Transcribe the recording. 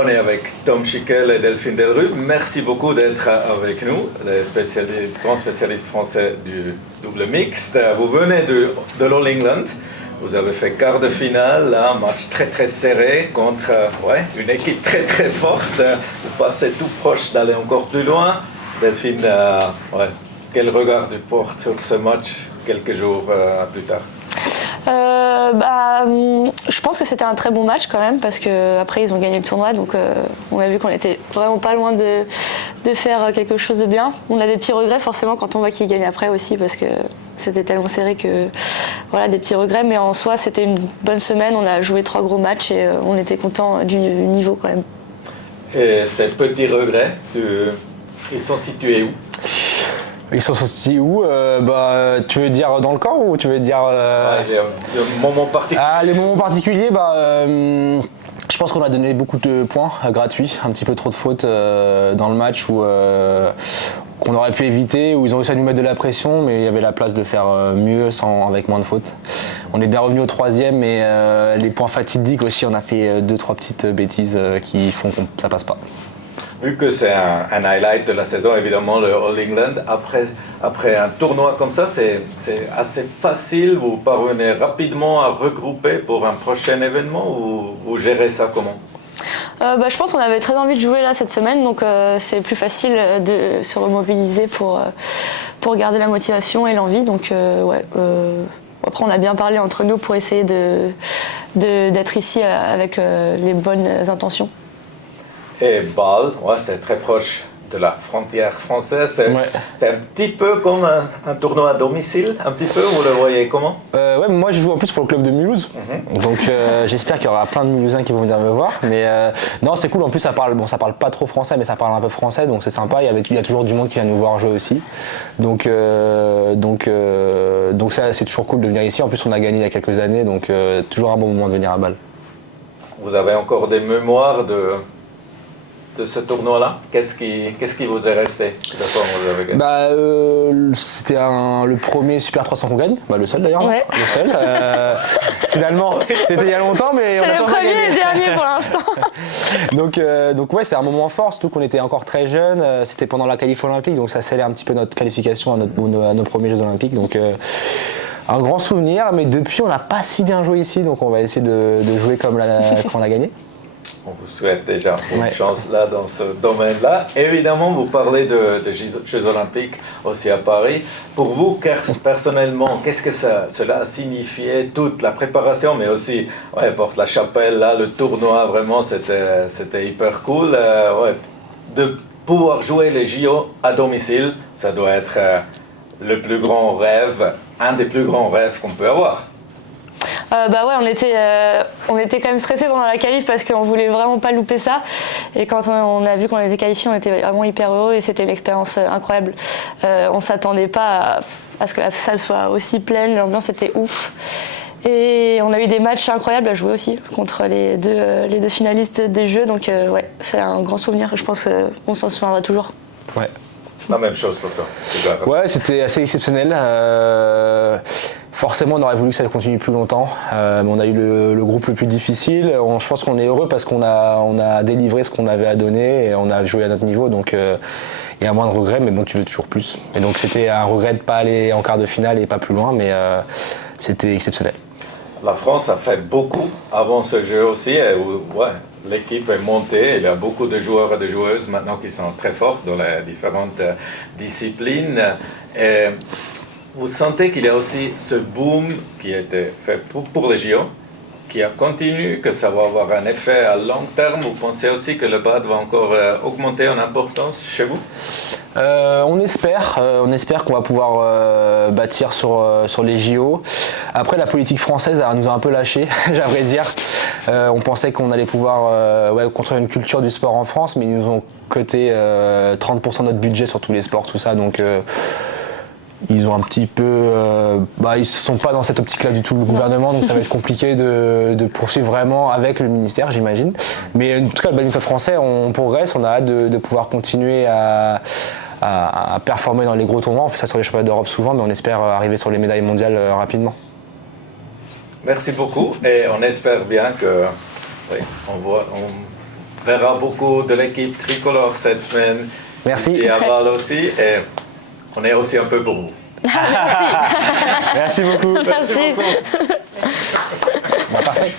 On est avec Tom Schickel et Delphine Delrues. Merci beaucoup d'être avec nous, les grands spécialistes français du double mixte. Vous venez de l'All England. Vous avez fait quart de finale, un match très très serré contre une équipe très très forte. Vous passez tout proche d'aller encore plus loin. Delphine, quel regard tu portes sur ce match quelques jours plus tard? Je pense que c'était un très bon match quand même parce qu'après ils ont gagné le tournoi, donc on a vu qu'on était vraiment pas loin de faire quelque chose de bien. On a des petits regrets forcément quand on voit qu'ils gagnent après aussi parce que c'était tellement serré que voilà, des petits regrets, mais en soi c'était une bonne semaine, on a joué 3 gros matchs et on était content du niveau quand même. Et ces petits regrets, ils sont situés où? Ils sont sortis où? Tu veux dire dans le camp ou tu veux dire... Les moments particuliers. Les moments particuliers, je pense qu'on a donné beaucoup de points gratuits, un petit peu trop de fautes dans le match où on aurait pu éviter, où ils ont réussi à nous mettre de la pression, mais il y avait la place de faire mieux avec moins de fautes. On est bien revenu au 3e, mais les points fatidiques aussi, on a fait 2-3 petites bêtises qui font que ça passe pas. Vu que c'est un highlight de la saison, évidemment, le All England, après un tournoi comme ça, c'est assez facile, vous parvenez rapidement à regrouper pour un prochain événement ou vous gérez ça comment? Je pense qu'on avait très envie de jouer là cette semaine, donc c'est plus facile de se remobiliser pour garder la motivation et l'envie. Donc après on a bien parlé entre nous pour essayer d'être ici avec les bonnes intentions. Et Bâle, c'est très proche de la frontière française. C'est un petit peu comme un tournoi à domicile, un petit peu, vous le voyez comment? Moi je joue en plus pour le club de Mulhouse, donc j'espère qu'il y aura plein de Mulhousains qui vont venir me voir. Mais non, c'est cool, en plus ça parle pas trop français, mais ça parle un peu français, donc c'est sympa. Il y a toujours du monde qui vient nous voir jouer aussi. Donc ça, c'est toujours cool de venir ici. En plus on a gagné il y a quelques années, donc toujours un bon moment de venir à Bâle. Vous avez encore des mémoires de ce tournoi-là? Qu'est-ce qui vous est resté? C'était le premier Super 300 qu'on gagne, le seul d'ailleurs. Ouais. Le seul. Finalement, c'était il y a longtemps, mais on a c'est le pas premier gagné. et le dernier pour l'instant. donc c'est un moment fort, surtout qu'on était encore très jeunes. C'était pendant la qualif olympique, donc ça scellait un petit peu notre qualification à nos premiers Jeux olympiques. Donc un grand souvenir, mais depuis on n'a pas si bien joué ici, donc on va essayer de jouer comme quand on a gagné. On vous souhaite déjà bonne chance là dans ce domaine-là. Évidemment, vous parlez de Jeux olympiques aussi à Paris. Pour vous, personnellement, qu'est-ce que cela a signifié, toute la préparation, mais aussi Porte-la-Chapelle, là, le tournoi, vraiment, c'était hyper cool. De pouvoir jouer les JO à domicile, ça doit être le plus grand rêve, un des plus grands rêves qu'on peut avoir. On était quand même stressés pendant la qualif parce qu'on voulait vraiment pas louper ça. Et quand on a vu qu'on était qualifiés, on était vraiment hyper heureux et c'était une expérience incroyable. On s'attendait pas à ce que la salle soit aussi pleine, l'ambiance était ouf. Et on a eu des matchs incroyables à jouer aussi contre les deux finalistes des Jeux. Donc c'est un grand souvenir, je pense qu'on s'en souviendra toujours. Ouais. La même chose pour toi. Ouais, c'était assez exceptionnel. Forcément, on aurait voulu que ça continue plus longtemps, mais on a eu le groupe le plus difficile. Je pense qu'on est heureux parce qu'on a délivré ce qu'on avait à donner et on a joué à notre niveau, donc il y a moins de regrets, mais bon, tu veux toujours plus. Et donc c'était un regret de ne pas aller en quart de finale et pas plus loin, mais c'était exceptionnel. La France a fait beaucoup avant ce jeu aussi. L'équipe est montée, il y a beaucoup de joueurs et de joueuses maintenant qui sont très forts dans les différentes disciplines. Et vous sentez qu'il y a aussi ce boom qui a été fait pour les JO, qui a continué, que ça va avoir un effet à long terme? Vous pensez aussi que le BAD va encore augmenter en importance chez vous? On espère qu'on va pouvoir bâtir sur les JO. Après, la politique française nous a un peu lâchés, j'aimerais dire. On pensait qu'on allait pouvoir construire une culture du sport en France, mais ils nous ont coté 30% de notre budget sur tous les sports, tout ça. Donc ils ont un petit peu, ils sont pas dans cette optique-là du tout, le gouvernement, donc ça va être compliqué de poursuivre vraiment avec le ministère, j'imagine. Mais en tout cas, le badminton français, on progresse, on a hâte de pouvoir continuer à performer dans les gros tournois. On fait ça sur les championnats d'Europe souvent, mais on espère arriver sur les médailles mondiales rapidement. Merci beaucoup et on espère bien que verra beaucoup de l'équipe tricolore cette semaine. Merci. Et à Bâle aussi. Et on est aussi un peu pour vous. Merci beaucoup. Merci. Bah, parfait.